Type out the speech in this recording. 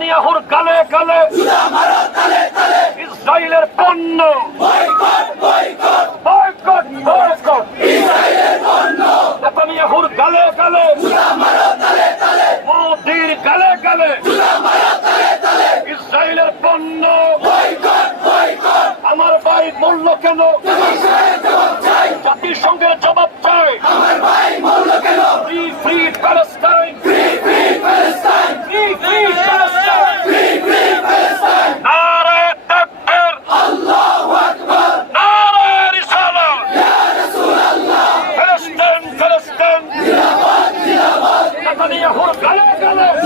নেতানিয়াহুর গালে গালে ইসরায়েলের পণ্য। আমার কেন? জাতিসংঘের জবাব وطنية حر قلق قلق